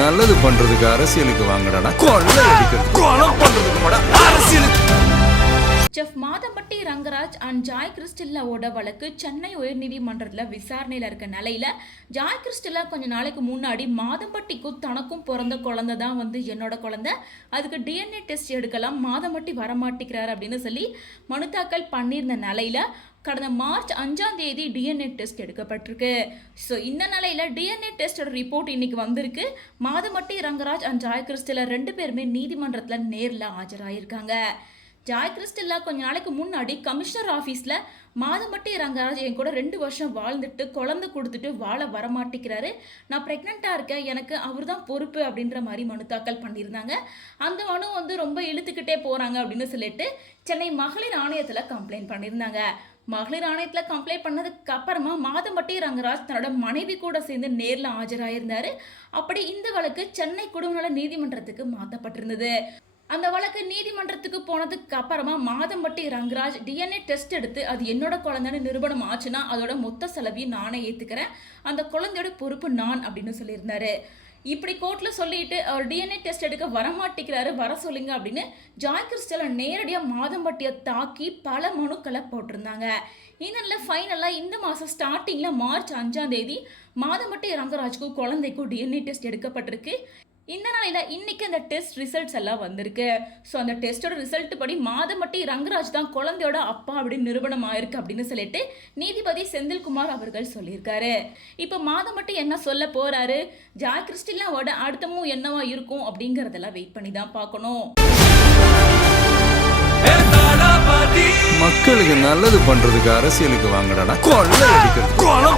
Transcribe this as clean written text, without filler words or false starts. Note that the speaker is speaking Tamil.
நல்லது பண்றதுக்கு அரசியலுக்கு வாங்கடா, கொள்ளை அடிக்கிறது கொலை பண்றதுக்கு அரசியலுக்கு. செஃப் மாதம்பட்டி ரங்கராஜ் அண்ட் ஜாய் கிறிஸ்டில்லாவோட வழக்கு சென்னை உயர்நீதிமன்றத்தில் விசாரணையில் இருக்க நிலையில் ஜாய் கிறிஸ்டில்லா கொஞ்ச நாளைக்கு முன்னாடி மாதம்பட்டிக்கும் தனக்கும் பிறந்த குழந்தை தான் என்னோட குழந்தை, அதுக்கு டிஎன்ஏ டெஸ்ட் எடுக்கலாம், மாதம்பட்டி வரமாட்டிக்கிறார் அப்படின்னு சொல்லி மனு தாக்கல் பண்ணியிருந்த நிலையில் கடந்த மார்ச் 5ஆம் தேதி டிஎன்ஏ டெஸ்ட் எடுக்கப்பட்டிருக்கு. ஸோ இந்த நிலையில் டிஎன்ஏ டெஸ்டோட ரிப்போர்ட் இன்னைக்கு வந்திருக்கு. மாதம்பட்டி ரங்கராஜ் அண்ட் ஜாய் கிறிஸ்டில்லா 2 பேருமே நீதிமன்றத்தில் நேரில் ஆஜராயிருக்காங்க. ஜாய் கிறிஸ்டில்லா கொஞ்ச நாளைக்கு முன்னாடி கமிஷனர் ஆஃபீஸில் மாதம்பட்டி ரங்கராஜ் என் கூட 2 வருஷம் வாழ்ந்துட்டு குழந்தை கொடுத்துட்டு வாழ வரமாட்டேங்கிறாரு, நான் ப்ரெக்னெண்ட்டாக இருக்கேன், எனக்கு அவர் தான் பொறுப்பு அப்படின்ற மாதிரி மனு தாக்கல் பண்ணியிருந்தாங்க. அந்த மனு ரொம்ப இழுத்துக்கிட்டே போகிறாங்க அப்படின்னு சொல்லிட்டு சென்னை மகளிர் ஆணையத்தில் கம்ப்ளைண்ட் பண்ணியிருந்தாங்க. மகளிர் ஆணையத்தில் கம்ப்ளைண்ட் பண்ணதுக்கு அப்புறமா மாதம்பட்டி ரங்கராஜ் தன்னோட மனைவி கூட சேர்ந்து நேரில் ஆஜராயிருந்தார். அப்படி இந்த வழக்கு சென்னை குடும்பநல நீதிமன்றத்துக்கு மாற்றப்பட்டிருந்தது. அந்த வழக்கு நீதிமன்றத்துக்கு போனதுக்கு அப்புறமா மாதம்பட்டி ரங்கராஜ் டிஎன்ஏ டெஸ்ட் எடுத்து அது என்னோட குழந்தைன்னு நிரூபணம் ஆச்சுன்னா அதோட மொத்த செலவையும் நானே ஏற்றுக்கிறேன், அந்த குழந்தையோட பொறுப்பு நான் அப்படின்னு சொல்லியிருந்தாரு. இப்படி கோர்ட்டில் சொல்லிட்டு அவர் டிஎன்ஏ டெஸ்ட் எடுக்க வரமாட்டேங்கிறாரு, வர சொல்லுங்க அப்படின்னு ஜாய் கிறிஸ்டில்லா நேரடியாக மாதம்பட்டியை தாக்கி பல மனுக்களை போட்டிருந்தாங்க. இதனால் ஃபைனலாக இந்த மாதம் ஸ்டார்டிங்கில் மார்ச் 5ஆம் தேதி மாதம்பட்டி ரங்கராஜுக்கும் குழந்தைக்கும் டிஎன்ஏ டெஸ்ட் எடுக்கப்பட்டிருக்கு. இந்த நாளில் இன்னைக்கு அந்த டெஸ்ட் ரிசல்ட்ஸ் எல்லாம் வந்திருக்கு. ஸோ அந்த டெஸ்ட்டோட ரிசல்ட் படி மாதம்பட்டி ரங்கராஜ் தான் குழந்தையோட அப்பா அப்படின்னு நிரூபணம் ஆயிருக்கு அப்படின்னு சொல்லிட்டு நீதிபதி செந்தில்குமார் அவர்கள் சொல்லியிருக்காரு. இப்போ மாதம்பட்டி என்ன சொல்ல போறாரு, ஜாய் கிறிஸ்டில்லாவோட அடுத்தமும் என்னவா இருக்கும் அப்படிங்கறதெல்லாம் வெயிட் பண்ணி தான் பார்க்கணும். மக்களுக்கு நல்லது பண்றதுக்கு அரசியலுக்கு வாங்கடா, கொள்ளை அடிக்கிறது கொலை